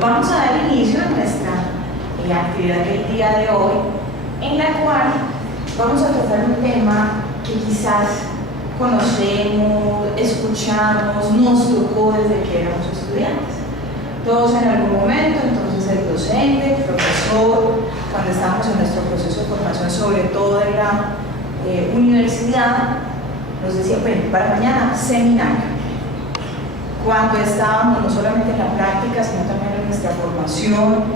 vamos a dar inicio a nuestra actividad del día de hoy, en la cual vamos a tratar un tema que quizás conocemos, escuchamos, nos tocó desde que éramos estudiantes. Todos en algún momento, entonces el docente, el profesor, cuando estábamos en nuestro proceso de formación, sobre todo en la universidad, nos decía, bueno, para mañana, seminario. Cuando estábamos no solamente en la práctica, sino también en nuestra formación,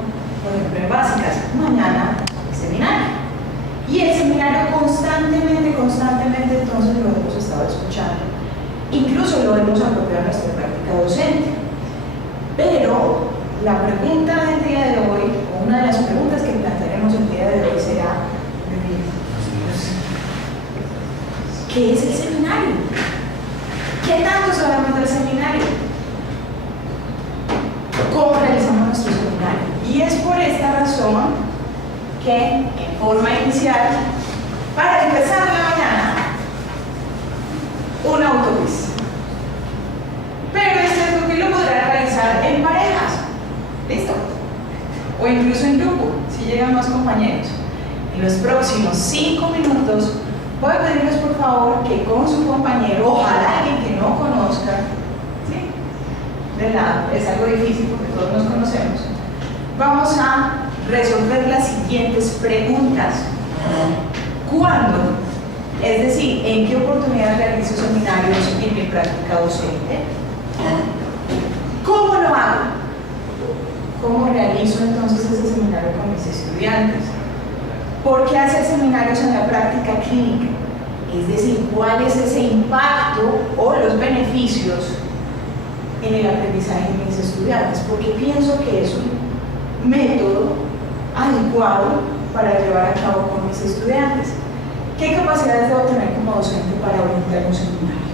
por ejemplo, en básicas, mañana, seminario. Y el seminario constantemente, entonces lo hemos estado escuchando. Incluso lo hemos apropiado en nuestra práctica docente. Pero la pregunta del día de hoy, o una de las preguntas que plantearemos el día de hoy será, ¿qué es el seminario? ¿Qué tanto sabemos del seminario? ¿Cómo realizamos nuestro seminario? Y es por esta razón que, en forma inicial, para empezar la mañana, un autoquiz. Pero este autoquiz lo podrá realizar en parejas, ¿listo? O incluso en grupo, si llegan más compañeros. En los próximos 5 minutos, voy a pedirles por favor que con su compañero, ojalá alguien que no conozca, ¿sí? De lado, es algo difícil porque todos nos conocemos. Vamos a resolver las siguientes preguntas. ¿Cuándo? Es decir, ¿en qué oportunidad realizo seminarios en mi práctica docente? ¿Cómo lo hago? ¿Cómo realizo entonces ese seminario con mis estudiantes? ¿Por qué hacer seminarios en la práctica clínica? Es decir, ¿cuál es ese impacto o los beneficios en el aprendizaje de mis estudiantes? Porque pienso que es un método adecuado para llevar a cabo con mis estudiantes. ¿Qué capacidades debo tener como docente para orientar un seminario?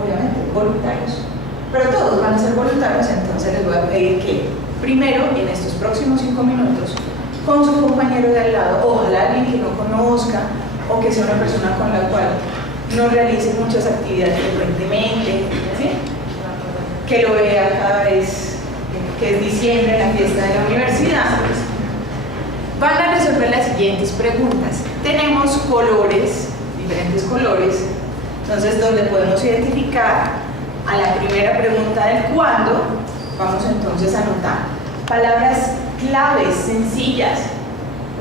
Obviamente, voluntarios. Pero todos van a ser voluntarios, entonces les voy a pedir que primero, en estos próximos 5 minutos, con su compañero de al lado, ojalá alguien que no conozca o que sea una persona con la cual no realice muchas actividades frecuentemente, ¿sí? Que lo vea cada vez que es diciembre en la fiesta de la universidad, van a resolver las siguientes preguntas. Tenemos colores, diferentes colores, entonces donde podemos identificar a la primera pregunta del cuándo, vamos entonces a anotar palabras claves, sencillas,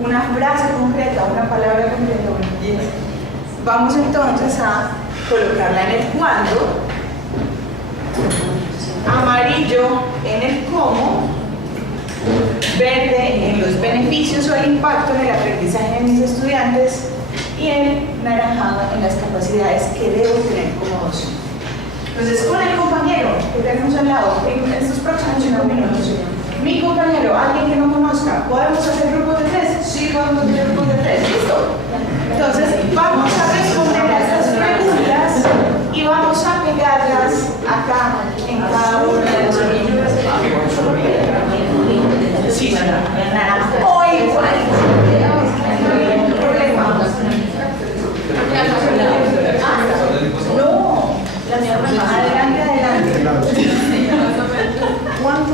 una frase concreta, una palabra concreta. Vamos entonces a colocarla en el cuándo, amarillo en el cómo, verde en los beneficios o el impacto en el aprendizaje de mis estudiantes y el naranjado en las capacidades que debo tener como docente. Entonces, con el compañero que tenemos al lado, en estos próximos 5 minutos, mi compañero, alguien que no conozca, ¿podemos hacer grupos de 3? Sí, podemos hacer grupos de 3, ¿listo? Entonces, vamos a responder a estas preguntas y vamos a pegarlas acá en cada uno de los niños. Sí, o igual. No, la mía adelante. ¿Cuánto?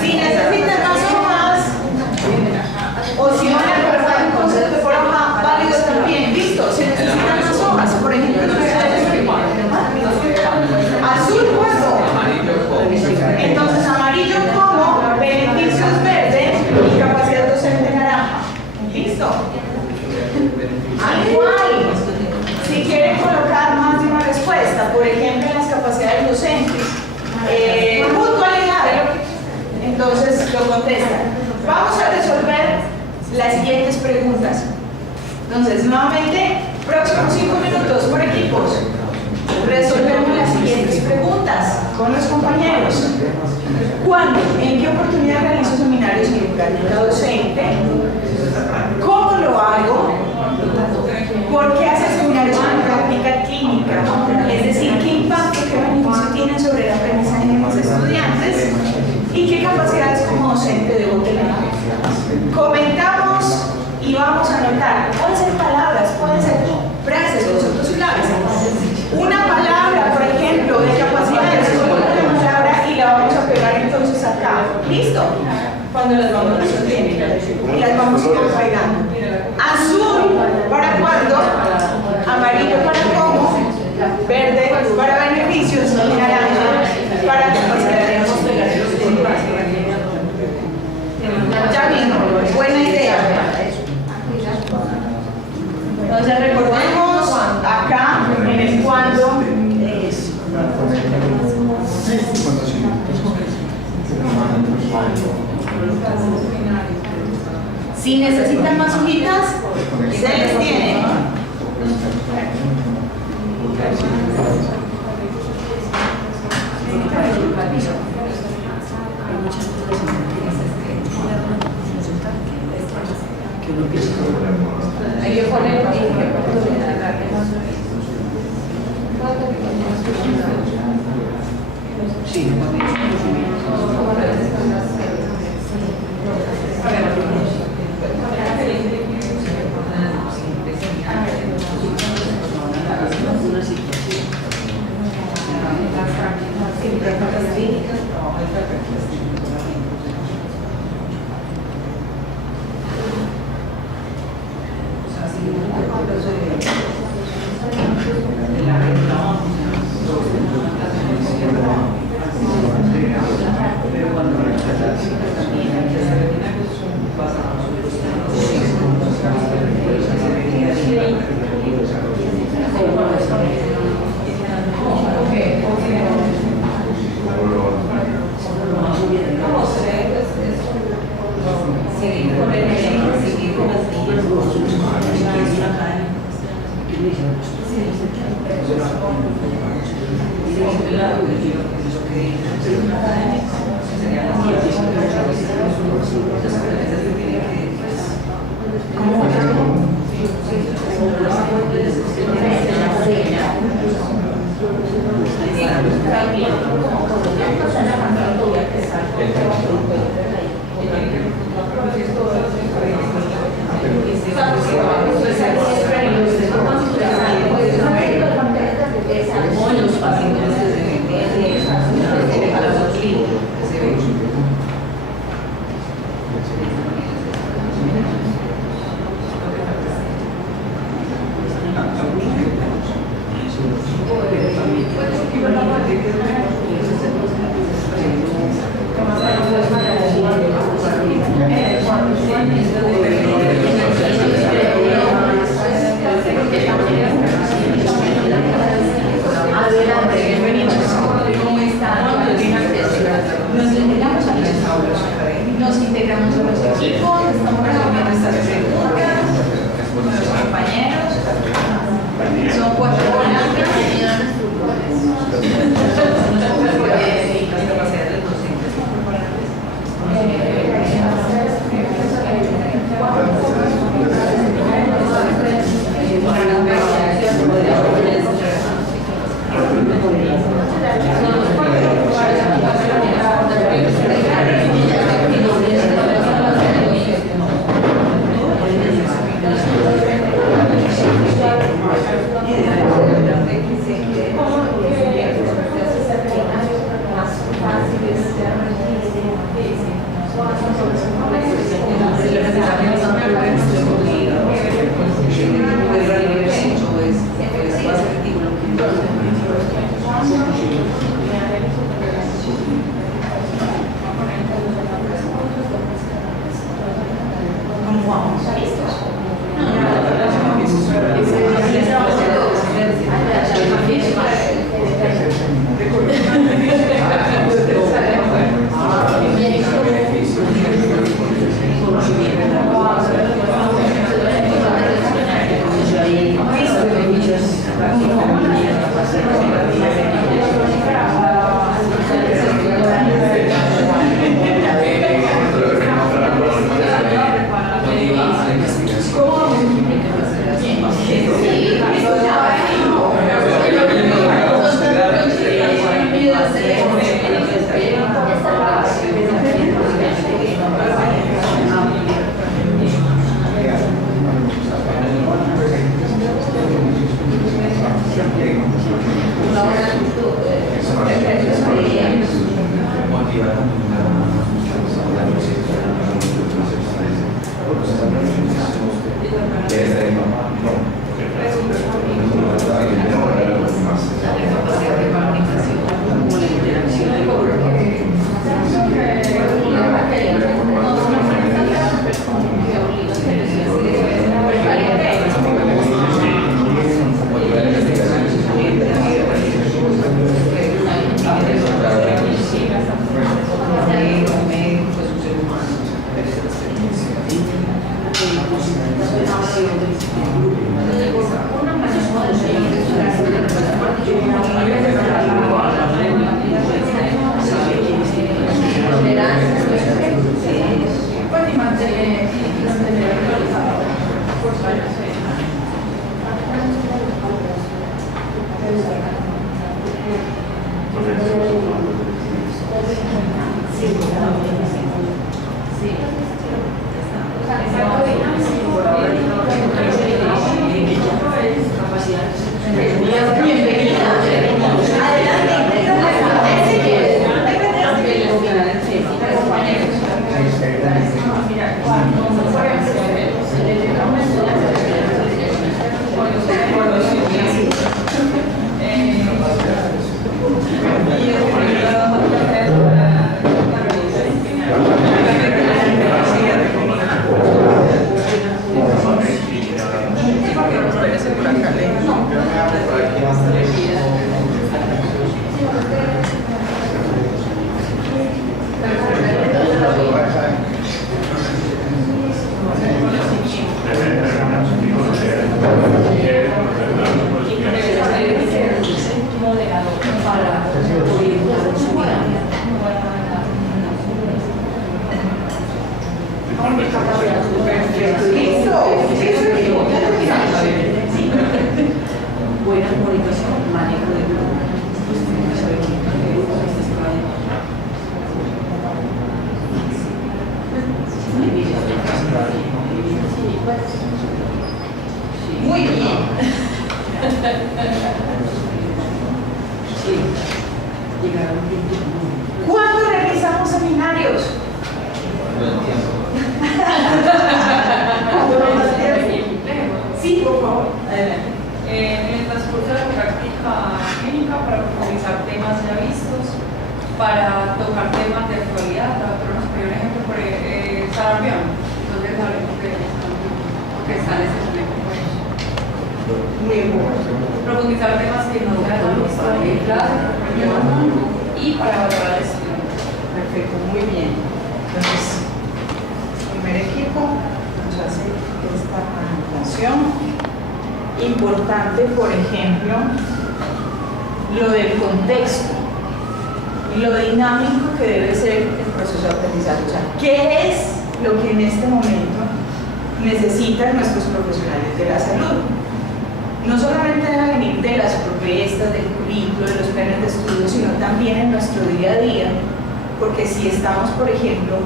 Si necesitan más hojas, o si van a guardar un concepto por hoja, válido también, listo. Si necesitan más hojas, por ejemplo, azul, ¿cuánto? Entonces, amarillo como beneficios verdes y capacidad docente naranja. ¿Listo? Igual, si quieren colocar más de una respuesta, por ejemplo, en las capacidades docentes, puntualidad, entonces lo contestan. Vamos a resolver las siguientes preguntas. Entonces, nuevamente, próximos 5 minutos por equipos. Resolvemos las siguientes preguntas con los compañeros. ¿Cuándo? ¿En qué oportunidad realizo seminarios en mi práctica docente? ¿Cómo lo hago? ¿Por qué hacer seminarios en la práctica clínica? Es decir, ¿qué impacto, qué beneficio tienen sobre el aprendizaje de mis estudiantes? ¿Y qué capacidades como docente debo tener? Comentamos y vamos a anotar. Pueden ser palabras, pueden ser cuando las vamos resolviendo y las vamos pegando. Azul para cuando, amarillo para cómo, verde para beneficios y naranja para que nos quedemos pegados. Ya mismo, buena idea. Entonces recordemos acá en el cuando. Si necesitan más hojitas, se les tiene. Hay que poner Nos integramos a los equipos, estamos resolviendo estas preguntas, nuestros compañeros, son 4 volantes. ¿Cómo? Buena comunicación, manejo de grupos. Muy bien. Sí, llegaron tiempo. ¿Cuándo realizamos seminarios? Sí, por favor. Adelante. En el transcurso de la práctica clínica para profundizar temas ya vistos, para tocar temas de actualidad. La doctora nos pidió un ejemplo por sarampión. Entonces hablemos de sarampión, porque está en ese momento por eso. Muy bueno. Profundizar temas que no se han visto en clase y para evaluar el estudio. Perfecto, muy bien. Entonces, primer equipo nos hace esta anotación. Importante, por ejemplo, lo del contexto y lo dinámico que debe ser el proceso de aprendizaje. O sea, ¿qué es lo que en este momento necesitan nuestros profesionales de la salud? No solamente debe venir de las propuestas, del currículo, de los planes de estudio, sino también en nuestro día a día, porque si estamos, por ejemplo,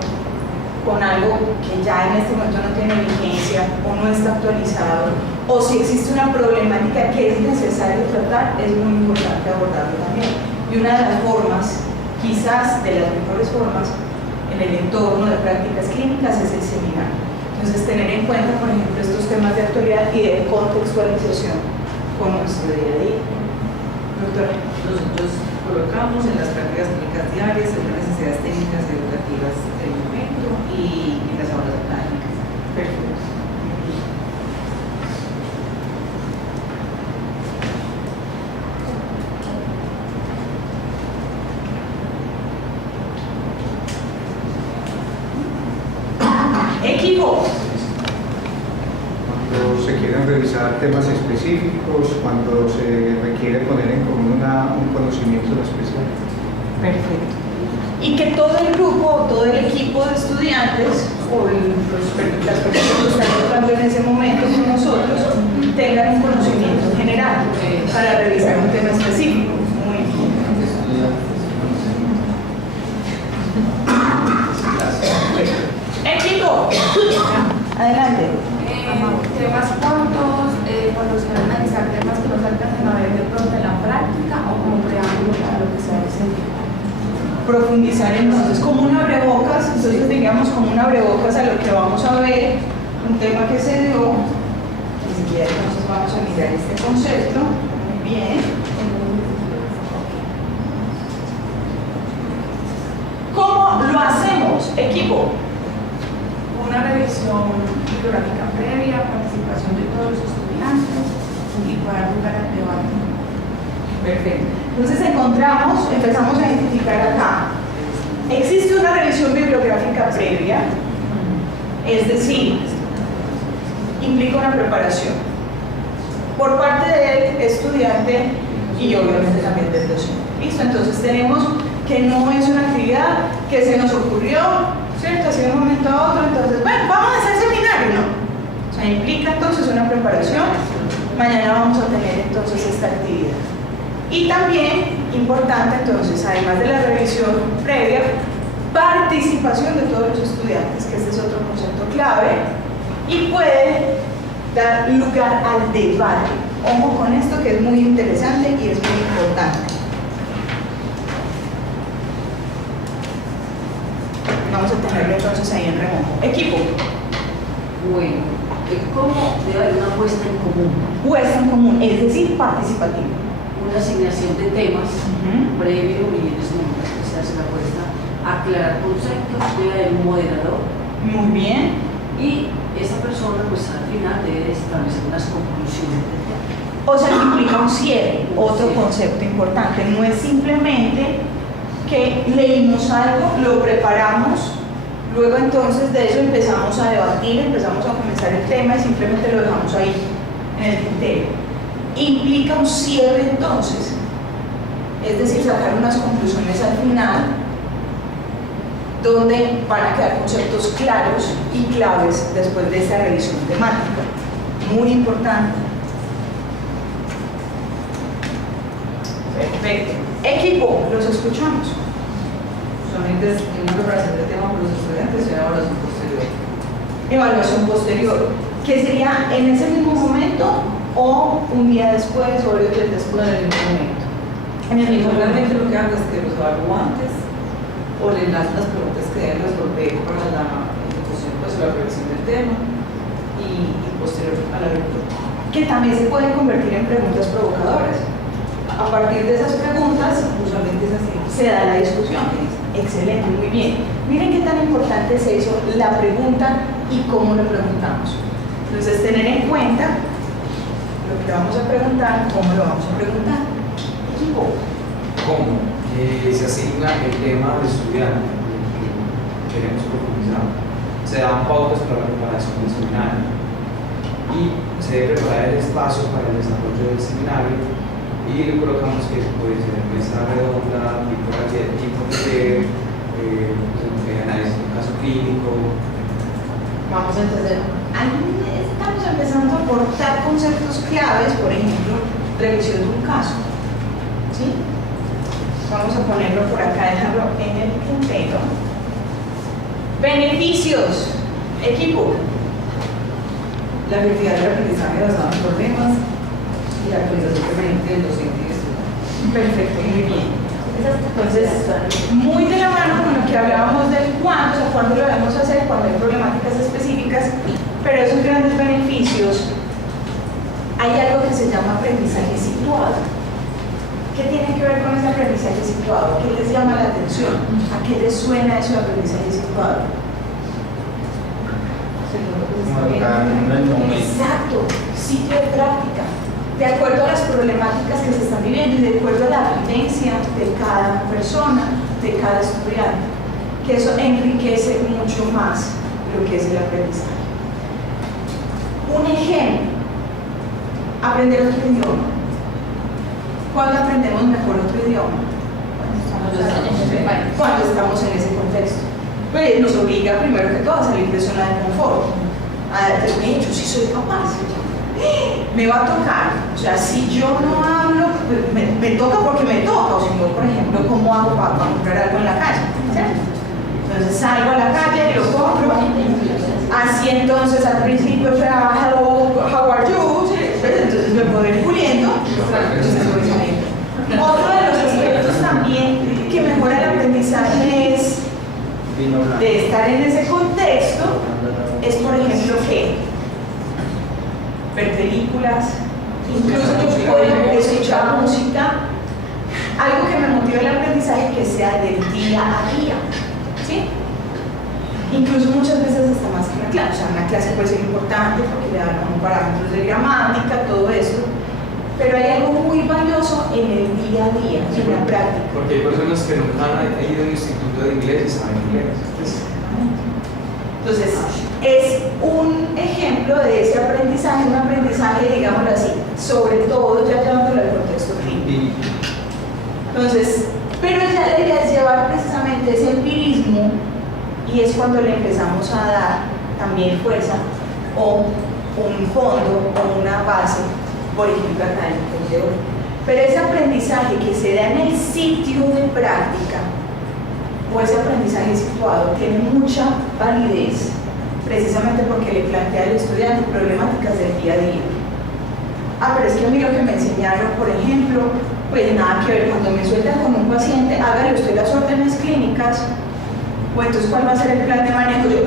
con algo que ya en este momento no tiene vigencia o no está actualizado, o si existe una problemática que es necesario tratar, es muy importante abordarlo también. Y una de las formas, quizás de las mejores formas, en el entorno de prácticas clínicas es el seminario. Entonces, tener en cuenta, por ejemplo, estos temas de actualidad y de contextualización con nuestro día a día. Doctora. Nosotros colocamos en las prácticas clínicas diarias en las necesidades técnicas y educativas del momento y en las aulas académicas. Perfecto. Equipo. Cuando se quieren revisar temas específicos, cuando se requiere poner en común un conocimiento especial. Perfecto. Y que todo el grupo, todo el equipo de estudiantes o las personas que están trabajando en ese momento con nosotros tengan un conocimiento general para revisar un tema específico. Muy bien. Equipo. Adelante. Temas cortos, cuando se van a analizar temas que no se alcanzan a ver de pronto en la práctica o como preámbulo para lo que se va a enseñar. Profundizar entonces como un abrebocas, entonces digamos como un abrebocas a lo que vamos a ver, un tema que se dio, y si quieren entonces vamos a mirar este concepto. Muy bien. ¿Cómo lo hacemos, equipo? Una revisión bibliográfica previa, participación de todos los estudiantes y poder lugar al debate. Perfecto. Entonces empezamos a identificar acá. Existe una revisión bibliográfica previa, es decir, implica una preparación por parte del estudiante y obviamente también del docente. ¿Listo? Entonces tenemos que no es una actividad que se nos ocurrió, ¿cierto? Así de un momento a otro, entonces, bueno, vamos a hacer seminario, ¿no? O sea, implica entonces una preparación. Mañana vamos a tener entonces esta actividad. Y también, importante entonces, además de la revisión previa, participación de todos los estudiantes, que este es otro concepto clave, y puede dar lugar al debate. Ojo con esto que es muy interesante y es muy importante. Vamos a tenerlo entonces ahí en remojo. Equipo. Bueno, ¿cómo debe haber una puesta en común? Puesta en común, es decir, participativo. Una asignación de temas previo y en ese momento que se hace la puesta, aclarar conceptos, debe haber un moderador Muy bien. y esa persona pues al final debe establecer unas conclusiones del tema. O sea, implica un cierre, otro concepto importante. No es simplemente que leímos algo, lo preparamos, luego entonces de eso empezamos a debatir, empezamos a comenzar el tema y simplemente lo dejamos ahí en el tintero. Implica un cierre entonces, es decir, sacar unas conclusiones al final donde van a quedar conceptos claros y claves después de esta revisión temática. Muy importante. Perfecto. Equipo, los escuchamos. Solamente es una preparación del tema por los estudiantes y una evaluación posterior. Evaluación posterior, que sería en ese mismo momento o un día después o 8 días después. En el mismo momento. En el mismo Realmente momento. lo que hago es que los evalúo antes o le lanzo las preguntas que deben resolver para la ejecución, pues la revisión del tema y posterior a la lectura. Que también se pueden convertir en preguntas provocadoras. A partir de esas preguntas Usualmente es así. se da la discusión. Excelente, muy bien. Miren qué tan importante es eso, la pregunta y cómo lo preguntamos. Entonces, tener en cuenta lo que vamos a preguntar, cómo lo vamos a preguntar. Equipo. ¿Cómo? Se asigna el tema al estudiante que queremos profundizar. Se dan pautas para la preparación del seminario y se debe preparar el espacio para el desarrollo del seminario y colocamos que puede ser mesa redonda, tipo de análisis de un caso clínico. Vamos a entender. Ahí estamos empezando a aportar conceptos claves, por ejemplo, revisión de un caso. ¿Sí? Vamos a ponerlo por acá, dejarlo en el tintero. Beneficios. Equipo. La efectividad del aprendizaje basado en problemas y la actualización permanente del docente y estudiante. Perfecto, muy bien. Entonces, muy de la mano con lo que hablábamos del cuándo, o sea, cuándo lo debemos hacer, cuando hay problemáticas específicas, pero esos grandes beneficios, hay algo que se llama aprendizaje situado. ¿Qué tiene que ver con ese aprendizaje situado? ¿Qué les llama la atención? ¿A qué les suena eso de aprendizaje situado? Exacto, sitio de práctica, de acuerdo a las problemáticas que se están viviendo y de acuerdo a la vivencia de cada persona, de cada estudiante, que eso enriquece mucho más lo que es el aprendizaje. Un ejemplo, aprender otro idioma. ¿Cuándo aprendemos mejor otro idioma? Cuando estamos en ese contexto. Pues nos obliga primero que todo a salir de zona de confort, a darte un hecho, si soy capaz, me va a tocar. O sea, si yo no hablo, me toca porque me toca, o si no, por ejemplo, ¿cómo hago para comprar algo en la calle? ¿Cierto? Entonces salgo a la calle, lo compro, así entonces al principio o sea, hello, how are you? Entonces me puedo ir puliendo, entonces voy saliendo. Otro de los aspectos también que mejora el aprendizaje es de estar en ese contexto, es por ejemplo que ver películas, incluso yo puedo escuchar música, algo que me motive el aprendizaje que sea del día a día, ¿sí? Incluso muchas veces está más que una clase, o sea, una clase puede ser importante porque le dan como parámetros de gramática, todo eso, pero hay algo muy valioso en el día a día, en la práctica. Porque hay personas que nunca han ido a un instituto de inglés y saben inglés. Entonces, es un ejemplo de ese aprendizaje Entonces, pero ya la idea es llevar precisamente ese empirismo y es cuando le empezamos a dar también fuerza o un fondo o una base, por ejemplo, académico teórico. Pero ese aprendizaje que se da en el sitio de práctica o ese aprendizaje situado tiene mucha validez precisamente porque le plantea al estudiante problemáticas del día a día. Pero es que a mí lo que me enseñaron, por ejemplo, pues nada que ver, cuando me sueltan con un paciente, hágale usted las órdenes clínicas, o entonces ¿cuál va a ser el plan de manejo? Yo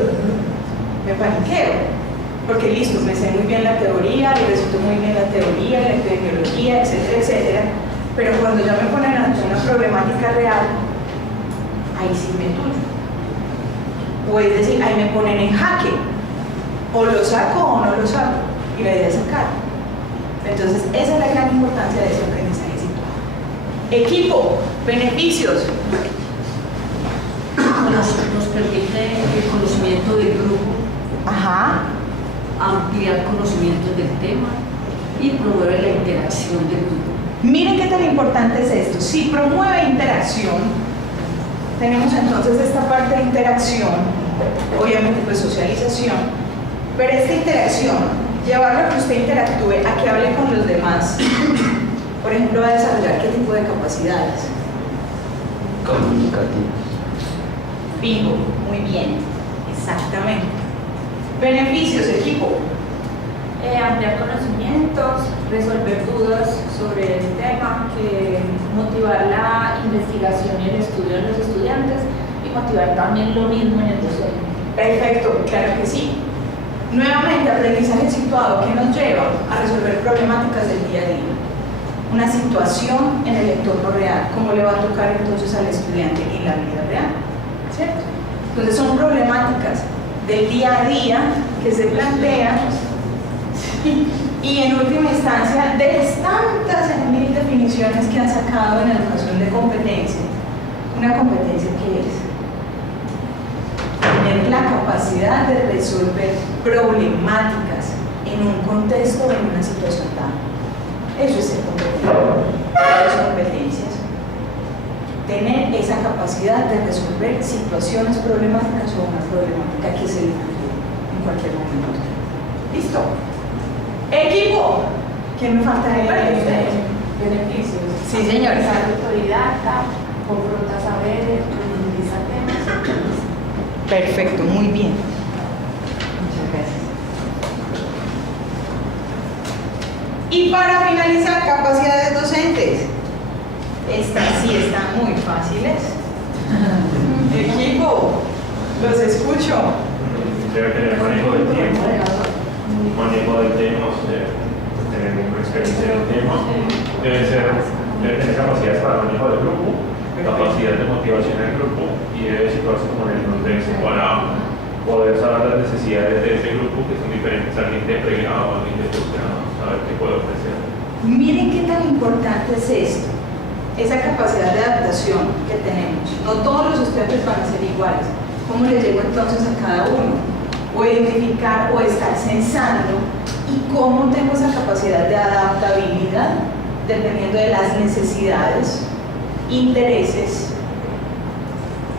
me paniqueo, porque listo, me sé muy bien la teoría, y recito muy bien la teoría, la epidemiología, etcétera, etcétera, pero cuando ya me ponen ante una problemática real, ahí sí me tuyo. O es decir, ahí me ponen en jaque, o lo saco o no lo saco, y la idea es sacar. Entonces, esa es la gran importancia de ese aprendizaje situado. Equipo, beneficios. Nos permite el conocimiento del grupo, Ajá. ampliar conocimientos del tema y promover la interacción del grupo. Miren qué tan importante es esto. Si promueve interacción, tenemos entonces esta parte de interacción, obviamente pues socialización, pero esta interacción, llevarlo a que usted interactúe, a que hable con los demás, por ejemplo, va a desarrollar qué tipo de capacidades. Comunicativos. Bingo, muy bien, exactamente. Beneficios, equipo. Ampliar conocimientos, resolver dudas sobre el tema, motivar la investigación y el estudio de los estudiantes y motivar también lo mismo en el docente. Perfecto, claro que sí. Nuevamente, aprendizaje situado que nos lleva a resolver problemáticas del día a día. Una situación en el entorno real, cómo le va a tocar entonces al estudiante en la vida real, ¿cierto? Entonces son problemáticas del día a día que se plantean y en última instancia de las tantas mil definiciones que han sacado en educación de competencia. Una competencia que es tener la capacidad de resolver problemáticas en un contexto o en una situación dada. Eso es ser competente. Las competencias. Tener esa capacidad de resolver situaciones problemáticas o una problemática que se le plantea en cualquier momento. ¿Listo? Equipo. ¿Quién me falta? Beneficios. Sí, señor. Ser autodidacta, confronta saberes, profundiza temas. Perfecto, muy bien. Muchas gracias. Y para finalizar, capacidades docentes. Estas sí están muy fáciles. Equipo, los escucho. Debe tener manejo del tiempo, o sea, tener una experiencia en el tema. Debe tener capacidades para el manejo del grupo, capacidad de motivación en el grupo y debe situarse como en el contexto para poder saber las necesidades de ese grupo que son diferentes, alguien de pregrado, alguien de posgrado, saber qué puede ofrecer. Miren qué tan importante es esto, esa capacidad de adaptación que tenemos. No todos los estudiantes van a ser iguales. ¿Cómo les llego entonces a cada uno? O identificar o estar censando y cómo tengo esa capacidad de adaptabilidad dependiendo de las necesidades, intereses,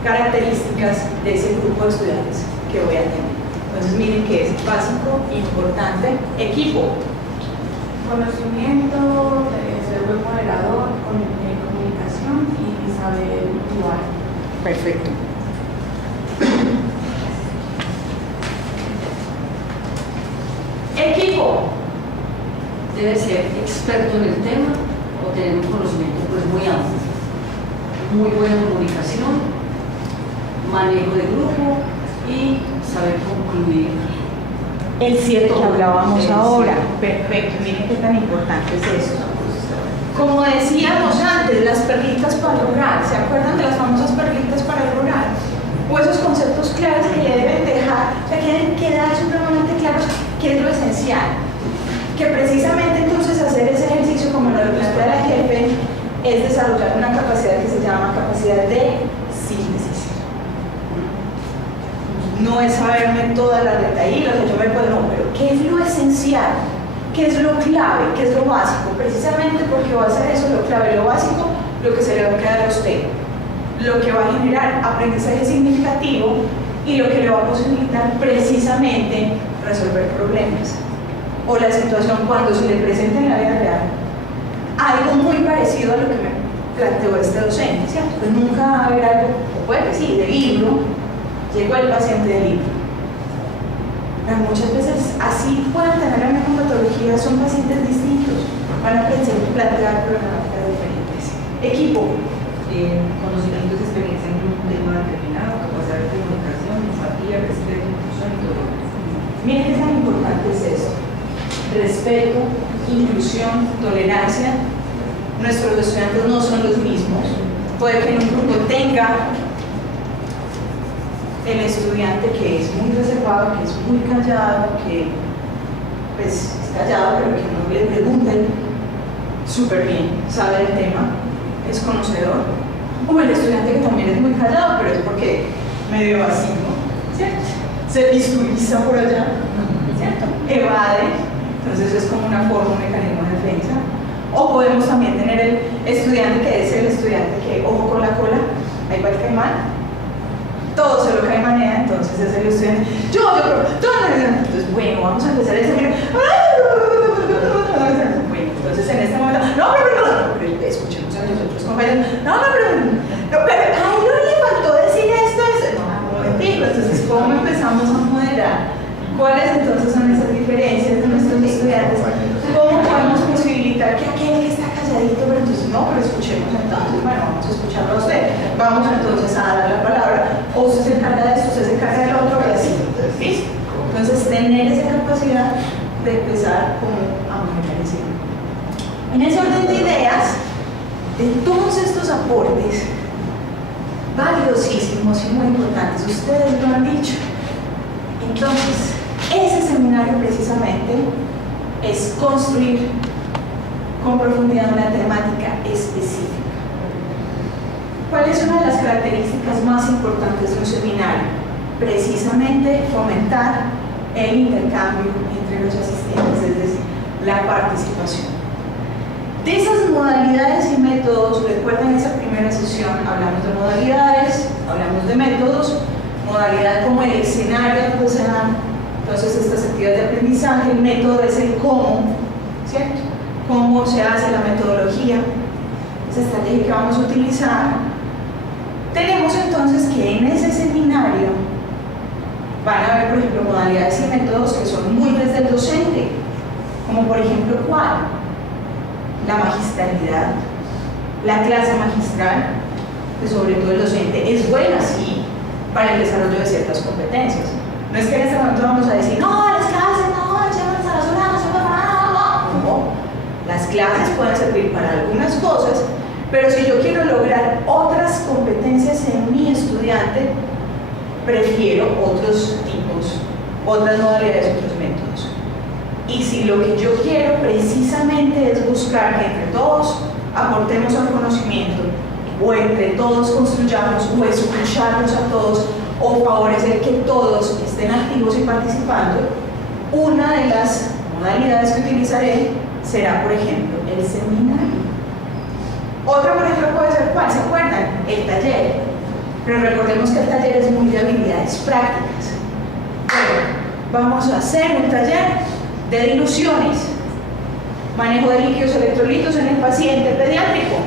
características de ese grupo de estudiantes que voy a tener. Entonces miren que es básico, importante, equipo. Conocimiento, ser buen moderador, comunicación y saber motivar. Perfecto. Equipo. Debe ser experto en el tema o tener un conocimiento pues muy amplio. Muy buena comunicación, manejo de grupo y saber concluir. El cierto que hablábamos El ahora. cierre. Perfecto, miren qué tan importante es esto. Como decíamos antes, las perlitas para el rural, ¿se acuerdan de las famosas perlitas para el rural? O esos conceptos claves que le deben dejar, o sea, que deben quedar supremamente claros qué es lo esencial. Que precisamente entonces hacer ese ejercicio, como nos lo plantea la jefe, es desarrollar una capacidad que se llama capacidad de síntesis. No es saberme todas las detalles, yo me puedo, no, pero ¿qué es lo esencial? ¿Qué es lo clave? ¿Qué es lo básico? Precisamente porque va a ser eso lo clave, lo básico, lo que se le va a quedar a usted, lo que va a generar aprendizaje significativo y lo que le va a posibilitar precisamente resolver problemas. O la situación cuando se le presenta en la vida real algo muy parecido a lo que me planteó este docente, ¿cierto? Pues nunca va a haber algo, o puede que sí, de libro, llegó el paciente del libro. Pero muchas veces así pueden tener la misma patología, son pacientes distintos, van a plantear problemáticas diferentes. Equipo. Conocimientos y experiencia en un tema determinado, capacidad de comunicación, empatía, respeto, inclusión y todo. Miren qué tan importante es esto. Respeto, inclusión, tolerancia. Nuestros estudiantes no son los mismos. Puede que en un grupo tenga el estudiante que es muy reservado, que es muy callado, que pues es callado, pero que no le pregunten súper bien, sabe el tema, es conocedor. O el estudiante que también es muy callado, pero es porque medio vacío, ¿cierto? Se visualiza por allá, ¿cierto? Evade, entonces es como una forma, un mecanismo de defensa. O podemos también tener el estudiante que es el estudiante que, ojo con la cola, ahí va el caimán, todo se lo caimanea, entonces es el estudiante, entonces bueno, vamos a empezar a decir, bueno, entonces en este momento, pero escuchemos a los otros compañeros, pero ay, no le faltó decir esto, entonces ¿cómo empezamos a moderar? ¿Cuáles entonces son esas diferencias de nuestros estudiantes? ¿Cómo podemos posibilitar que aquel que está calladito, pero entonces no, pero escuchemos entonces, bueno, vamos a escucharlo a usted, vamos entonces a dar la palabra, o usted se encarga de esto, usted se encarga del otro, y así, ¿listo? Entonces tener esa capacidad de empezar como a manejar ese grupo. En ese orden de ideas, de todos estos aportes valiosísimos y muy importantes, ustedes lo han dicho. Entonces, ese seminario precisamente es construir con profundidad una temática específica. ¿Cuál es una de las características más importantes de un seminario? Precisamente fomentar el intercambio entre los asistentes, es decir, la participación. De esas modalidades y métodos, recuerden esa primera sesión, hablamos de modalidades, hablamos de métodos, modalidad como el escenario donde se dan entonces estas actividades de aprendizaje, el método es el cómo, ¿cierto? Cómo se hace la metodología, esa estrategia que vamos a utilizar. Tenemos entonces que en ese seminario van a haber, por ejemplo, modalidades y métodos que son muy desde el docente, como por ejemplo, ¿cuál? La magistralidad, la clase magistral, que sobre todo el docente es buena, sí, para el desarrollo de ciertas competencias. No es que en este momento vamos a decir, no, las clases, no, echémonos a la zona, no sirve para nada, no. Las clases pueden servir para algunas cosas, pero si yo quiero lograr otras competencias en mi estudiante, prefiero otros tipos, otras modalidades, otros métodos. Y si lo que yo quiero precisamente es buscar que entre todos aportemos al conocimiento, o entre todos construyamos, o escucharlos a todos, o favorecer que todos estén activos y participando, una de las modalidades que utilizaré será, por ejemplo, el seminario. Otra, por ejemplo, puede ser, ¿cuál? ¿Se acuerdan? El taller. Pero recordemos que el taller es muy de habilidades prácticas. Bueno, vamos a hacer un taller de diluciones, manejo de líquidos electrolitos en el paciente pediátrico.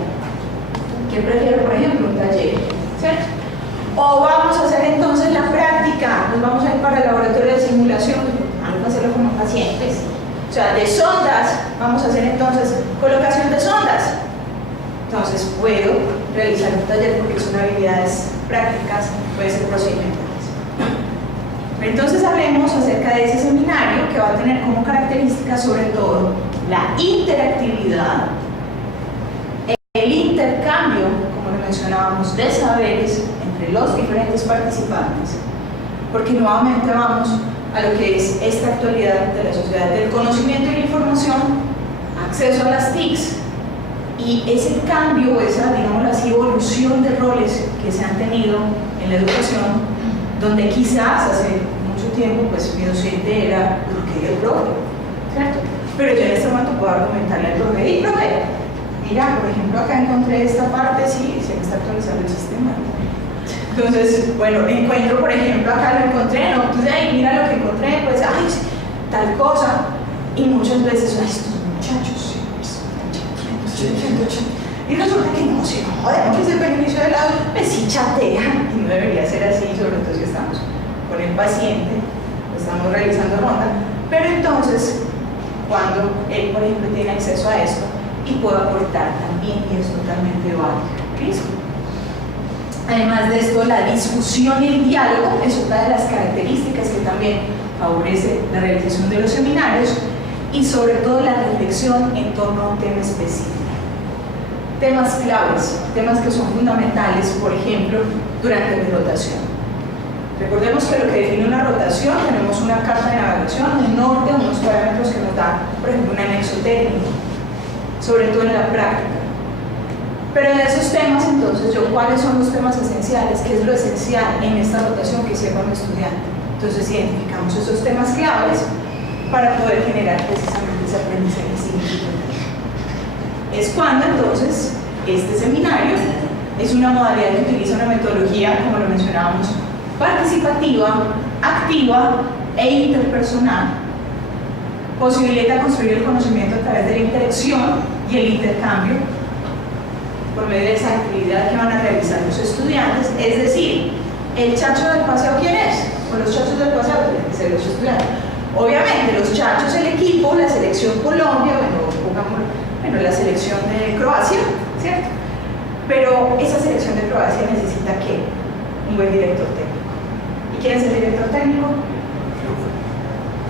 ¿Qué prefiero, por ejemplo, un taller? ¿Cierto? O vamos a hacer entonces la práctica, nos vamos a ir para el laboratorio de simulación, vamos a hacerlo con pacientes. O sea, de sondas, vamos a hacer entonces colocación de sondas. Entonces puedo realizar un taller porque son habilidades prácticas, puede ser procedimentales. Entonces hablemos acerca de ese seminario que va a tener como característica sobre todo la interactividad, el intercambio, como lo mencionábamos, de saberes entre los diferentes participantes, porque nuevamente vamos a lo que es esta actualidad de la sociedad del conocimiento y la información, acceso a las TICs, y ese cambio, esa, digamos así, evolución de roles que se han tenido en la educación, donde quizás hace mucho tiempo pues mi docente era lo que era el profe, ¿cierto? Pero yo en este momento puedo argumentarle al profe, y profe, mira, por ejemplo, acá encontré esta parte, sí, se me está actualizando el sistema. Entonces, bueno, encuentro, por ejemplo, acá lo encontré, no, entonces, ay, mira lo que encontré, pues, ay, tal cosa. Y muchas veces, ay, estos muchachos, y resulta que no, si no jodemos que ese permiso de lado, pues sí chatean, y no debería ser así, sobre todo si estamos con el paciente, estamos realizando ronda, pero entonces, cuando él, por ejemplo, tiene acceso a esto y puede aportar también, y es totalmente válido. ¿Listo? Además de esto, la discusión y el diálogo es otra de las características que también favorece la realización de los seminarios y sobre todo la reflexión en torno a un tema específico. Temas claves, temas que son fundamentales, por ejemplo, durante mi rotación. Recordemos que lo que define una rotación, tenemos una carta de navegación, un norte, unos parámetros que nos dan, por ejemplo, un anexo técnico, sobre todo en la práctica. Pero de esos temas, entonces, ¿cuáles son los temas esenciales? ¿Qué es lo esencial en esta rotación que sepa un estudiante? Entonces, identificamos esos temas claves para poder generar precisamente ese aprendizaje significativo. Es cuando, entonces, este seminario es una modalidad que utiliza una metodología, como lo mencionábamos, participativa, activa e interpersonal. Posibilita construir el conocimiento a través de la interacción y el intercambio por medio de esa actividad que van a realizar los estudiantes. Es decir, ¿el chacho del paseo quién es? O los chachos del paseo tienen que ser los estudiantes. Obviamente, los chachos, el equipo, la selección Colombia, bueno, la selección de Croacia, ¿cierto? Pero esa selección de Croacia necesita ¿qué? Un buen director técnico. ¿Y quién es el director técnico?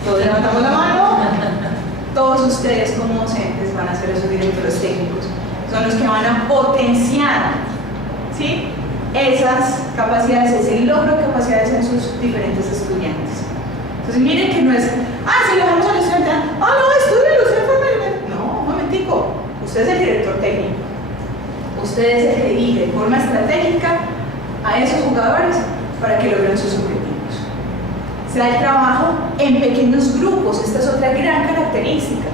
Todos levantamos la mano. Todos ustedes como docentes van a ser esos directores técnicos. Son los que van a potenciar, ¿sí?, esas capacidades, ese logro de capacidades en sus diferentes estudiantes. Entonces miren que no es, si lo dejamos al estudiante, no, estudien, usted formalmente. No, un momentico, usted es el director técnico. Usted es el que dirige de forma estratégica a esos jugadores para que logren sus objetivos. Se da el trabajo en pequeños grupos, esta es otra gran característica.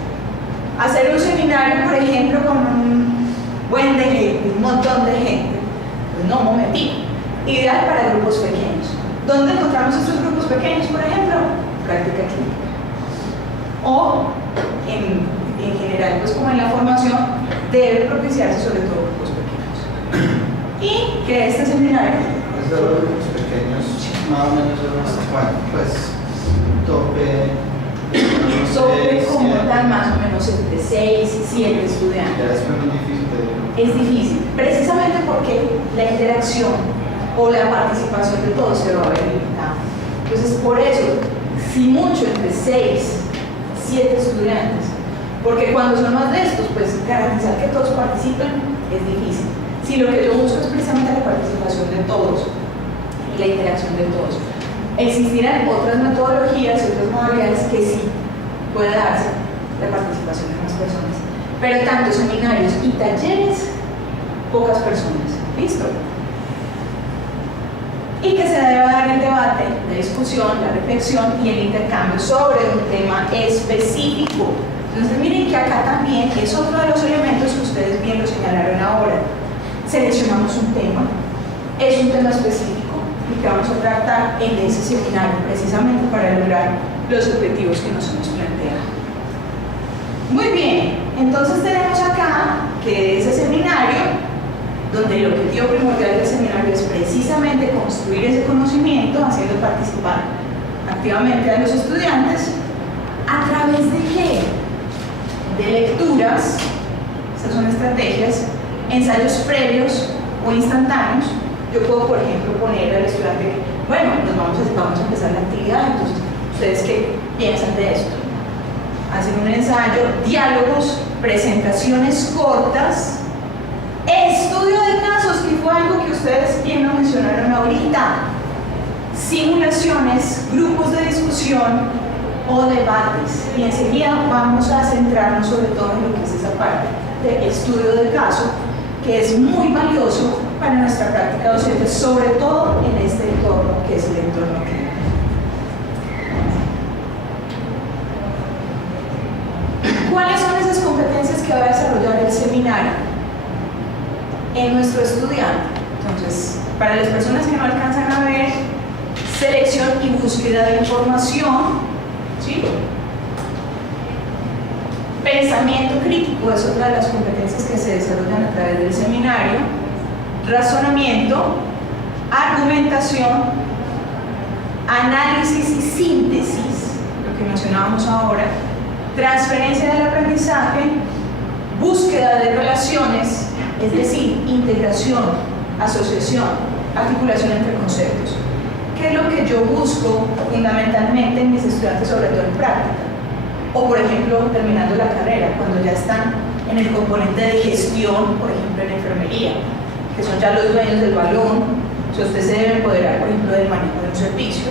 Hacer un seminario, por ejemplo, con un buen de gente, un montón de gente, pues no, un momentito. Ideal para grupos pequeños. ¿Dónde encontramos estos grupos pequeños, por ejemplo? Práctica clínica. O, en general, pues como en la formación, debe propiciarse sobre todo grupos pequeños. Y que este seminario... Pues de los grupos pequeños, más o menos hasta cuánto, pues, tope como tal, más o menos entre 6 y 7 estudiantes. Ya es muy difícil de... Es difícil, precisamente porque la interacción o la participación de todos se va a ver limitada. Entonces, por eso, si mucho, entre 6 y 7 estudiantes, porque cuando son más de estos, pues garantizar que todos participen es difícil. Si lo que yo busco es precisamente la participación de todos y la interacción de todos. Existirán otras metodologías y otras modalidades que sí puede darse la participación de más personas, pero tanto seminarios y talleres, pocas personas. ¿Listo? Y que se debe dar el debate, la discusión, la reflexión y el intercambio sobre un tema específico. Entonces miren que acá también es otro de los elementos que ustedes bien lo señalaron ahora. Seleccionamos un tema, es un tema específico y que vamos a tratar en ese seminario precisamente para lograr los objetivos que nos hemos planteado. Muy bien, entonces tenemos acá que ese seminario, donde el objetivo primordial del seminario es precisamente construir ese conocimiento, haciendo participar activamente a los estudiantes, ¿a través de qué? De lecturas, estas son estrategias, ensayos previos o instantáneos. Yo puedo, por ejemplo, poner al estudiante, bueno, vamos a empezar la actividad, entonces, ¿ustedes qué piensan de esto? Hacen un ensayo, diálogos, presentaciones cortas, estudio de casos, que fue algo que ustedes bien lo mencionaron ahorita, simulaciones, grupos de discusión o debates. Y enseguida vamos a centrarnos sobre todo en lo que es esa parte de estudio de caso, que es muy valioso para nuestra práctica docente, sobre todo en este entorno que es el entorno clínico. ¿Cuáles son esas competencias que va a desarrollar el seminario? en nuestro estudiante. Entonces, para las personas que no alcanzan a ver, selección y búsqueda de información, ¿sí? Pensamiento crítico es otra de las competencias que se desarrollan a través del seminario, razonamiento, argumentación, análisis y síntesis, lo que mencionábamos ahora, transferencia del aprendizaje, búsqueda de relaciones, es decir, integración, asociación, articulación entre conceptos. ¿Qué es lo que yo busco fundamentalmente en mis estudiantes, sobre todo en práctica? O por ejemplo, terminando la carrera, cuando ya están en el componente de gestión, por ejemplo en enfermería, que son ya los dueños del balón. Si usted se debe empoderar, por ejemplo, del manejo de un servicio,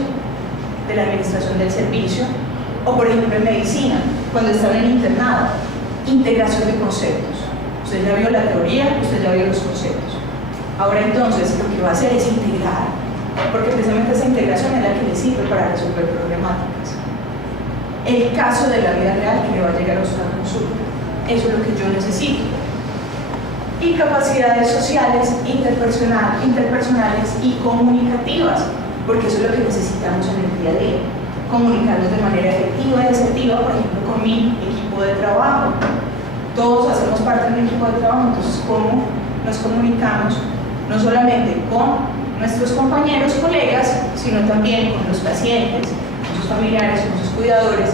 de la administración del servicio, o por ejemplo en medicina, cuando están en internado, integración de conceptos. Usted ya vio la teoría, usted ya vio los conceptos. Ahora entonces lo que va a hacer es integrar, porque precisamente esa integración es la que le sirve para resolver problemáticas. El caso de la vida real que le va a llegar a usted a consulta, eso es lo que yo necesito. Y capacidades sociales, interpersonales y comunicativas, porque eso es lo que necesitamos en el día a día. Comunicarnos de manera efectiva y asertiva, por ejemplo, con mi equipo de trabajo. Todos hacemos parte de un equipo de trabajo, entonces cómo nos comunicamos, no solamente con nuestros compañeros, colegas, sino también con los pacientes, con sus familiares, con sus cuidadores,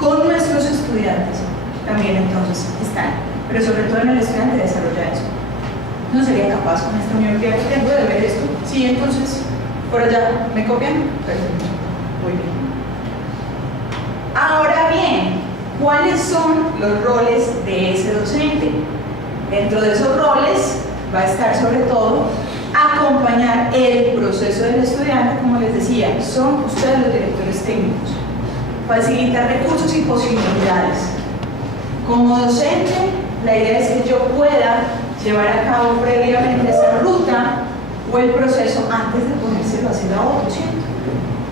con nuestros estudiantes. También entonces están, pero sobre todo en el estudiante desarrolla eso. No sería capaz con esta universidad que tengo de ver esto. Sí, entonces, por allá, ¿me copian? Perfecto. Muy bien. Ahora bien, ¿cuáles son los roles de ese docente? Dentro de esos roles va a estar sobre todo acompañar el proceso del estudiante, como les decía, son ustedes los directores técnicos. Facilitar recursos y posibilidades. Como docente, la idea es que yo pueda llevar a cabo previamente esa ruta o el proceso antes de ponérselo a hacer a otro, ¿cierto?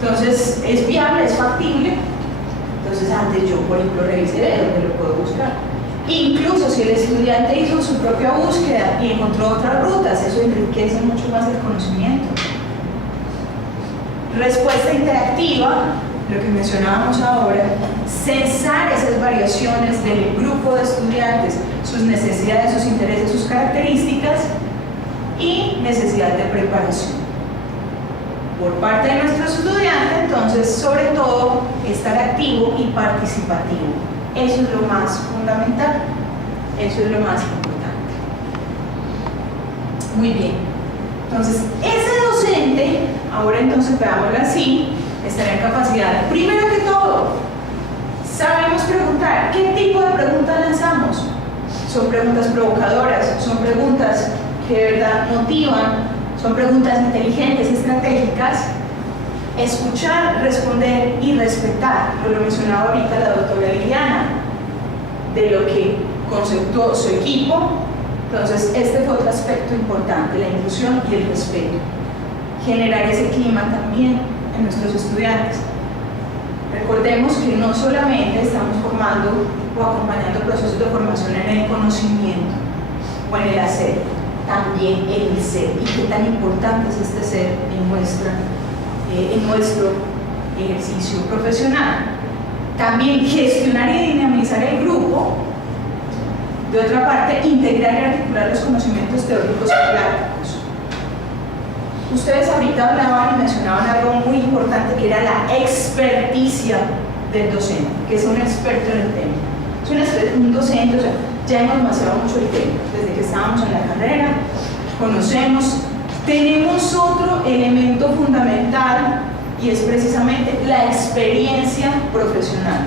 Entonces, es viable, es factible. Entonces, antes yo, por ejemplo, revisé dónde lo puedo buscar. Incluso si el estudiante hizo su propia búsqueda y encontró otras rutas, eso enriquece mucho más el conocimiento. Respuesta interactiva, lo que mencionábamos ahora, censar esas variaciones del grupo de estudiantes, sus necesidades, sus intereses, sus características y necesidad de preparación. Por parte de nuestro estudiante, entonces, sobre todo, estar activo y participativo. Eso es lo más fundamental, eso es lo más importante. Muy bien. Entonces, ese docente, ahora entonces veámoslo así, estará en capacidad, primero que todo, sabemos preguntar. ¿Qué tipo de preguntas lanzamos? Son preguntas provocadoras, son preguntas que de verdad motivan, son preguntas inteligentes, estratégicas. Escuchar, responder y respetar, lo mencionaba ahorita la doctora Liliana, de lo que conceptuó su equipo. Entonces, este fue otro aspecto importante, la inclusión y el respeto. Generar ese clima también en nuestros estudiantes. Recordemos que no solamente estamos formando o acompañando procesos de formación en el conocimiento o en el hacer, también en el ser, y qué tan importante es este ser en nuestro ejercicio profesional. También gestionar y dinamizar el grupo. De otra parte, integrar y articular los conocimientos teóricos y prácticos. Ustedes ahorita hablaban y mencionaban algo muy importante, que era la experticia del docente, que es un experto en el tema. Es un docente, o sea, ya hemos demasiado mucho el tema, desde que estábamos en la carrera, conocemos. Tenemos otro elemento fundamental y es precisamente la experiencia profesional.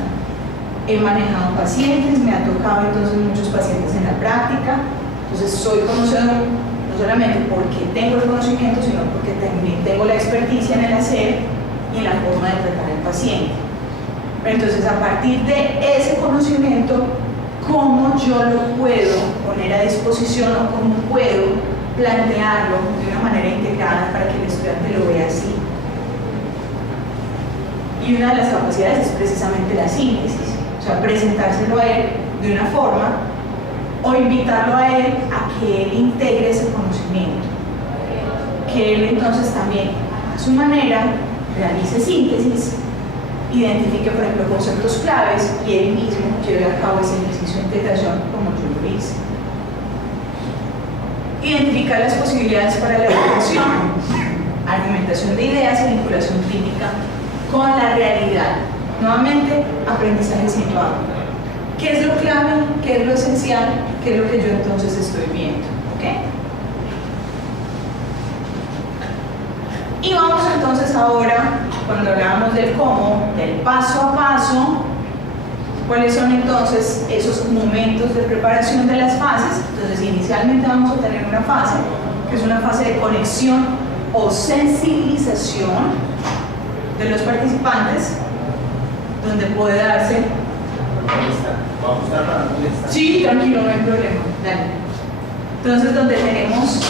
He manejado pacientes, me ha tocado entonces muchos pacientes en la práctica, entonces soy conocedor no solamente porque tengo el conocimiento, sino porque también tengo la experticia en el hacer y en la forma de tratar al paciente. Pero entonces, a partir de ese conocimiento, ¿cómo yo lo puedo poner a disposición o cómo puedo plantearlo de una manera integrada para que el estudiante lo vea así? Y una de las capacidades es precisamente la síntesis, o sea, presentárselo a él de una forma o invitarlo a él a que él integre ese conocimiento, que él entonces también a su manera realice síntesis, identifique por ejemplo conceptos claves y él mismo lleve a cabo ese ejercicio de integración como yo lo hice. Identificar las posibilidades para la educación, argumentación de ideas y vinculación crítica con la realidad. Nuevamente, aprendizaje situado. ¿Qué es lo clave? ¿Qué es lo esencial? ¿Qué es lo que yo entonces estoy viendo? ¿Okay? Y vamos entonces ahora, cuando hablábamos del cómo, del paso a paso, ¿cuáles son entonces esos momentos de preparación de las fases? Entonces, inicialmente vamos a tener una fase, que es una fase de conexión o sensibilización de los participantes, donde puede darse... Vamos a estar hablando de esta. Sí, tranquilo, no hay problema. Dale. Entonces, donde tenemos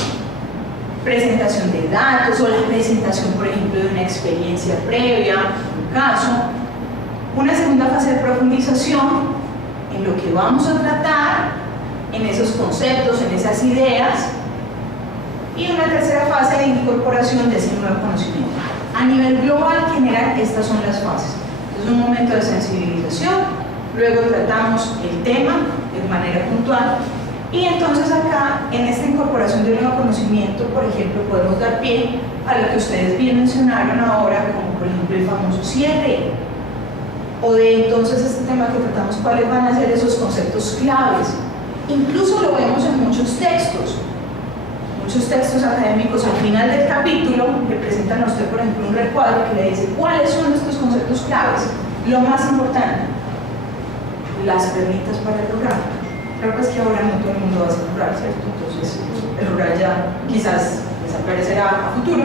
presentación de datos o la presentación, por ejemplo, de una experiencia previa, un caso. Una segunda fase de profundización en lo que vamos a tratar, en esos conceptos, en esas ideas. Y una tercera fase de incorporación de ese nuevo conocimiento. A nivel global, general, estas son las fases. Es un momento de sensibilización, luego tratamos el tema de manera puntual y entonces acá, en esta incorporación de nuevo conocimiento, por ejemplo, podemos dar pie a lo que ustedes bien mencionaron ahora, como por ejemplo el famoso cierre, o de entonces este tema que tratamos, cuáles van a ser esos conceptos claves. Incluso lo vemos en muchos textos académicos al final del capítulo le presentan a usted, por ejemplo, un recuadro que le dice cuáles son estos conceptos claves, lo más importante, las perlitas para el rural. Claro que es que ahora no todo el mundo va a ser rural, ¿cierto? Entonces el rural ya quizás desaparecerá a futuro.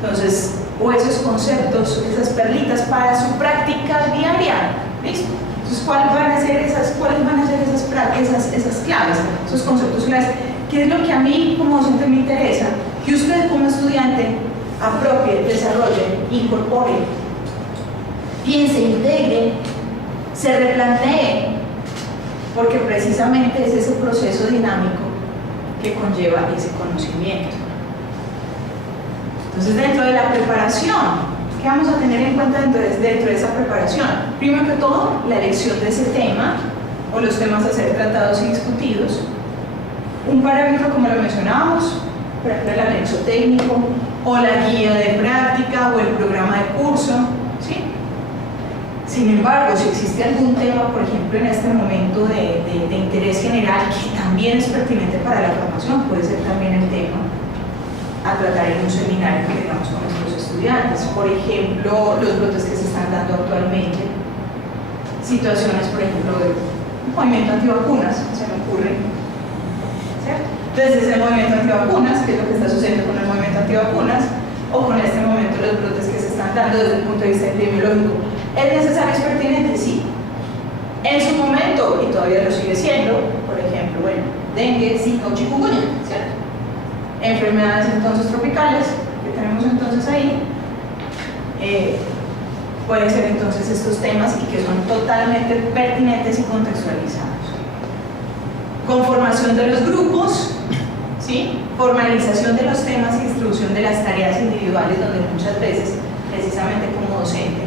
Entonces, o esos conceptos, esas perlitas para su práctica diaria, ¿listo? Entonces, ¿cuáles van a ser esas claves, esos conceptos claves? ¿Qué es lo que a mí como docente me interesa? Que usted como estudiante apropie, desarrolle, incorpore, piense, integre, se replantee, porque precisamente es ese proceso dinámico que conlleva ese conocimiento. Entonces, dentro de la preparación, ¿qué vamos a tener en cuenta dentro de esa preparación? Primero que todo, la elección de ese tema o los temas a ser tratados y discutidos. Un parámetro, como lo mencionábamos, por ejemplo, el anexo técnico o la guía de práctica o el programa de curso, ¿sí? Sin embargo, si existe algún tema, por ejemplo, en este momento de interés general que también es pertinente para la formación, puede ser también el tema a tratar en un seminario que tengamos con nuestros estudiantes. Por ejemplo, los brotes que se están dando actualmente, situaciones, por ejemplo, de movimiento antivacunas, se me ocurre, ¿cierto? Entonces, el movimiento antivacunas, ¿qué es lo que está sucediendo con el movimiento antivacunas? O con este momento los brotes que se están dando desde el punto de vista epidemiológico. ¿Es necesario, es pertinente? Sí. En su momento, y todavía lo sigue siendo, por ejemplo, bueno, dengue, zika o chikungunya, ¿cierto? Enfermedades entonces tropicales, que tenemos entonces ahí, pueden ser entonces estos temas y que son totalmente pertinentes y contextualizados. Conformación de los grupos, ¿sí? Formalización de los temas y distribución de las tareas individuales, donde muchas veces, precisamente como docente,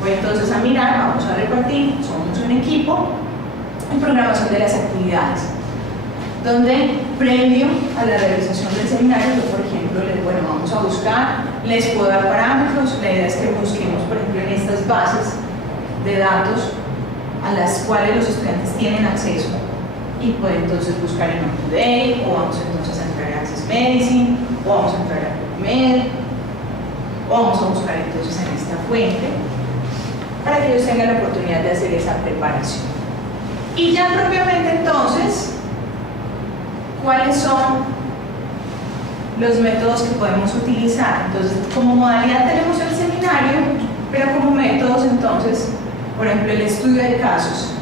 voy entonces a mirar, vamos a repartir, somos un equipo, en programación de las actividades, donde previo a la realización del seminario, yo por ejemplo, vamos a buscar, les puedo dar parámetros, la idea es que busquemos, por ejemplo, en estas bases de datos a las cuales los estudiantes tienen acceso y pueden entonces buscar en UpToDate, o vamos entonces a entrar a Access Medicine, o vamos a entrar a PubMed, o vamos a buscar entonces en esta fuente para que ellos tengan la oportunidad de hacer esa preparación. Y ya propiamente entonces, ¿cuáles son los métodos que podemos utilizar? Entonces, como modalidad tenemos el seminario, pero como métodos entonces, por ejemplo, el estudio de casos.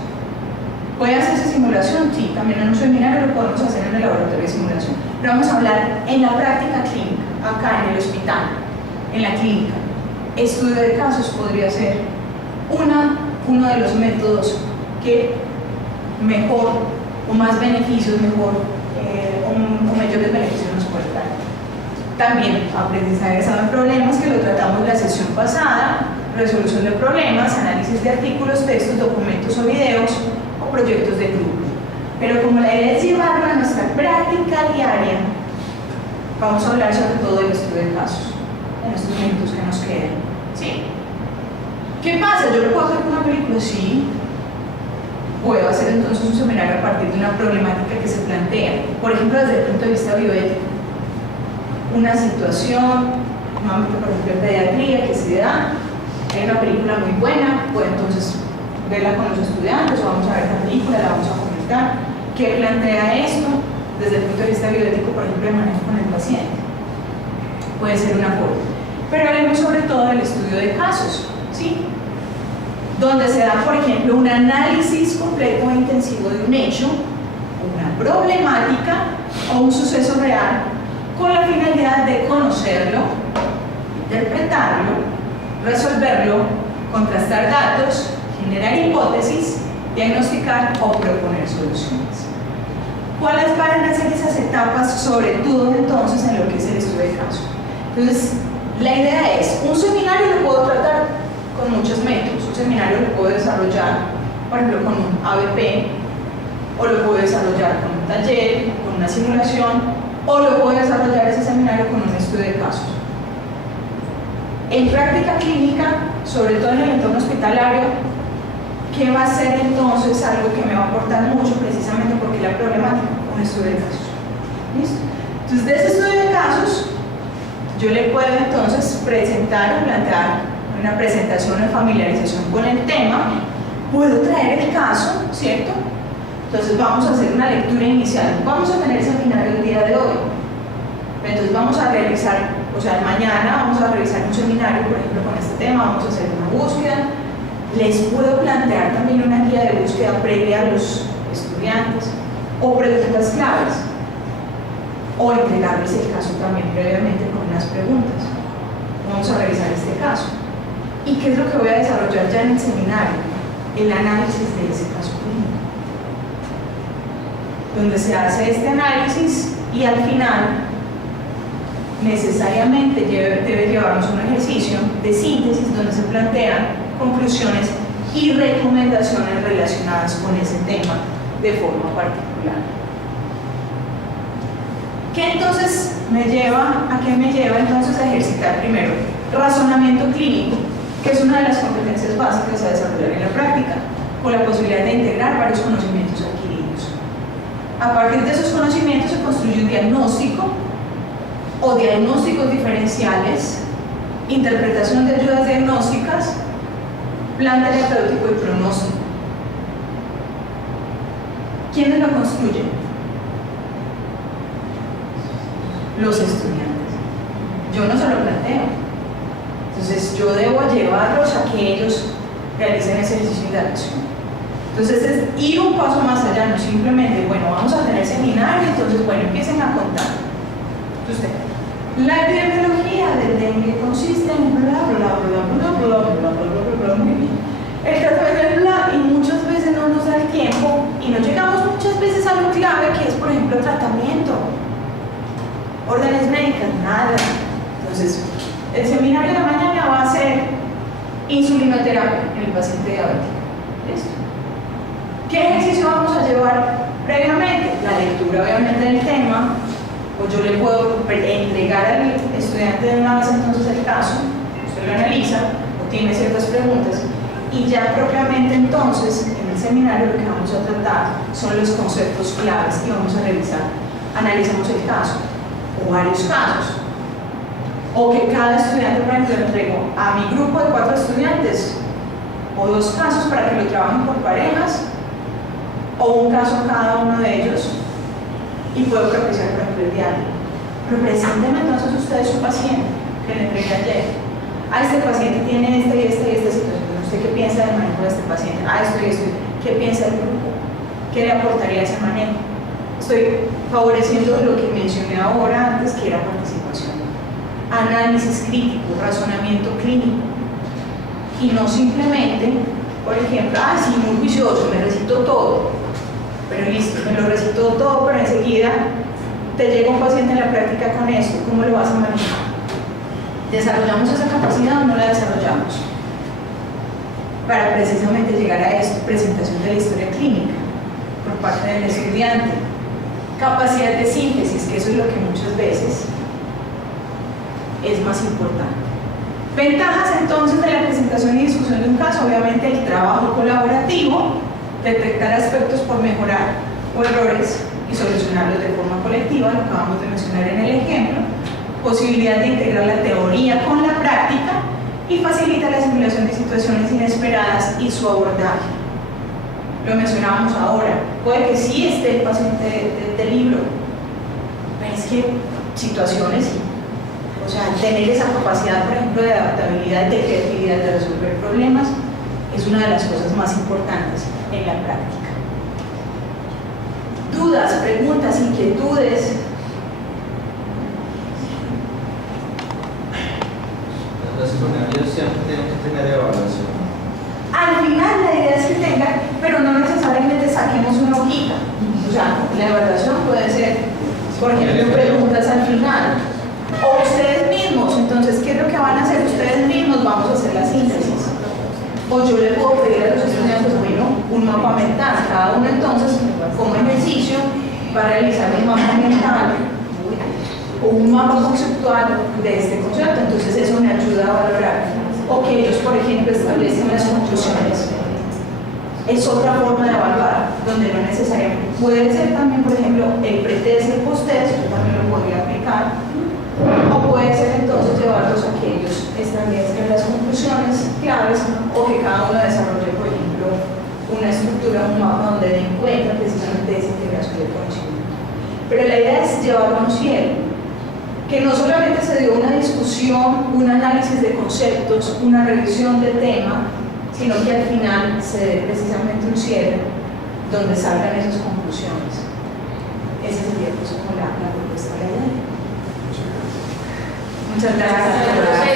¿Puede hacerse simulación? Sí, también en un seminario lo podemos hacer en el laboratorio de simulación. Pero vamos a hablar en la práctica clínica, acá en el hospital, en la clínica. Estudio de casos podría ser uno de los métodos que mejor o más beneficios, mejor, o mayores beneficios nos puede dar. También aprendizaje basado en problemas, que lo tratamos la sesión pasada, resolución de problemas, análisis de artículos, textos, documentos o videos o proyectos de grupo. Pero como la idea es llevarlo a nuestra práctica diaria, vamos a hablar sobre todo del estudio de casos en estos minutos que nos quedan. ¿Sí? ¿Qué pasa? ¿Yo lo puedo hacer con una película? Sí. Puedo hacer entonces un seminario a partir de una problemática que se plantea, por ejemplo, desde el punto de vista bioético. Una situación, un ámbito, por ejemplo, de pediatría que se da, hay una película muy buena, puedo entonces verla con los estudiantes o vamos a ver la película, la vamos a comentar. ¿Qué plantea esto desde el punto de vista bioético, por ejemplo, de manejo con el paciente? Puede ser una forma. Pero hablemos sobre todo del estudio de casos, ¿sí? Donde se da, por ejemplo, un análisis completo e intensivo de un hecho, una problemática o un suceso real, con la finalidad de conocerlo, interpretarlo, resolverlo, contrastar datos, generar hipótesis, diagnosticar o proponer soluciones. ¿Cuáles van a ser esas etapas, sobre todo entonces en lo que es el estudio de caso? Entonces, la idea es, un seminario lo puedo tratar con muchos métodos. Un seminario lo puedo desarrollar, por ejemplo, con un ABP, o lo puedo desarrollar con un taller, con una simulación, o lo puedo desarrollar ese seminario con un estudio de casos. En práctica clínica, sobre todo en el entorno hospitalario, ¿qué va a ser entonces algo que me va a aportar mucho, precisamente porque la problemática? Un estudio de casos. ¿Listo? Entonces, de ese estudio de casos, yo le puedo entonces presentar o plantear una presentación o familiarización con el tema, puedo traer el caso, ¿cierto? Entonces vamos a hacer una lectura inicial. Vamos a tener seminario el día de hoy. Entonces vamos a realizar, o sea, mañana vamos a realizar un seminario, por ejemplo, con este tema, vamos a hacer una búsqueda. Les puedo plantear también una guía de búsqueda previa a los estudiantes, o preguntas claves, o entregarles el caso también previamente con unas preguntas. Vamos a revisar este caso. ¿Y qué es lo que voy a desarrollar ya en el seminario? El análisis de ese caso clínico, donde se hace este análisis y al final necesariamente debe llevarnos un ejercicio de síntesis donde se plantean conclusiones y recomendaciones relacionadas con ese tema de forma particular. ¿Qué entonces me lleva? ¿A qué me lleva entonces a ejercitar primero? Razonamiento clínico, que es una de las competencias básicas a desarrollar en la práctica, con la posibilidad de integrar varios conocimientos adquiridos. A partir de esos conocimientos se construye un diagnóstico o diagnósticos diferenciales, interpretación de ayudas diagnósticas, plan terapéutico y pronóstico. ¿Quiénes lo construyen? Los estudiantes. Yo no se lo planteo. Entonces yo debo llevarlos a que ellos realicen ese ejercicio de acción. Entonces es ir un paso más allá, no simplemente, bueno, vamos a tener seminario, entonces bueno, empiecen a contar. Usted, la epidemiología del dengue consiste en bla bla bla bla bla bla bla bla bla, muy bien. El tratamiento del bla, y muchas veces no nos da el tiempo y no llegamos muchas veces a lo clave, que es por ejemplo tratamiento, órdenes médicas, nada. Entonces el seminario de la mañana va a ser insulinoterapia en el paciente diabético. ¿Listo? ¿Qué ejercicio vamos a llevar previamente? La lectura obviamente del tema, o yo le puedo entregar al estudiante de una vez entonces el caso, usted lo analiza o tiene ciertas preguntas, y ya propiamente entonces en el seminario lo que vamos a tratar son los conceptos claves y vamos a revisar. Analizamos el caso o varios casos, o que cada estudiante, por ejemplo, entrego a mi grupo de 4 estudiantes o 2 casos para que lo trabajen por parejas, o un caso a cada uno de ellos, y puedo propiciar, por ejemplo, el diario. Pero presénteme entonces usted su paciente que le entregué ayer. Este paciente tiene esta y esta y esta situación. ¿Usted qué piensa del manejo de este paciente? Esto y esto. ¿Qué piensa del grupo? ¿Qué le aportaría ese manejo? Estoy favoreciendo lo que mencioné ahora antes, que era participación. Análisis crítico, razonamiento clínico. Y no simplemente, por ejemplo, sí, muy juicioso, me recito todo. pero listo, me lo recitó todo, pero enseguida te llega un paciente en la práctica con esto, ¿cómo lo vas a manejar? ¿Desarrollamos esa capacidad o no la desarrollamos? Para precisamente llegar a esto, presentación de la historia clínica por parte del estudiante, capacidad de síntesis, que eso es lo que muchas veces es más importante. Ventajas entonces de la presentación y discusión de un caso, obviamente el trabajo colaborativo, detectar aspectos por mejorar o errores y solucionarlos de forma colectiva, lo acabamos de mencionar en el ejemplo, posibilidad de integrar la teoría con la práctica y facilita la simulación de situaciones inesperadas y su abordaje. Lo mencionábamos ahora, puede que sí esté el paciente del libro, pero es que situaciones, o sea, tener esa capacidad, por ejemplo, de adaptabilidad, de creatividad, de resolver problemas, es una de las cosas más importantes en la práctica. Dudas, preguntas, inquietudes. Los seminarios siempre tienen que tener evaluación. Al final la idea es que tengan, pero no necesariamente saquemos una hojita. O sea, la evaluación puede ser, por ejemplo, preguntas al final. O ustedes mismos, entonces, ¿qué es lo que van a hacer ustedes mismos? Vamos a hacer la síntesis. O yo le puedo pedir a los estudiantes, bueno, un mapa mental. Cada uno entonces, como ejercicio, va a realizar un mapa mental o un mapa conceptual de este concepto. Entonces eso me ayuda a valorar. O que ellos, por ejemplo, establecen las conclusiones. Es otra forma de evaluar, donde no necesariamente. Puede ser también, por ejemplo, el pretest y el post-test, yo también lo podría aplicar. O puede ser entonces llevarlos a que ellos establezcan las conclusiones claves o que cada uno desarrolle, por ejemplo, una estructura, un mapa donde den cuenta precisamente de esa integración del conocimiento. Pero la idea es llevarlo a un cierre, que no solamente se dio una discusión, un análisis de conceptos, una revisión de tema, sino que al final se dé precisamente un cierre donde salgan esas conclusiones. Esa sería pues como la propuesta de la idea. Muchas gracias.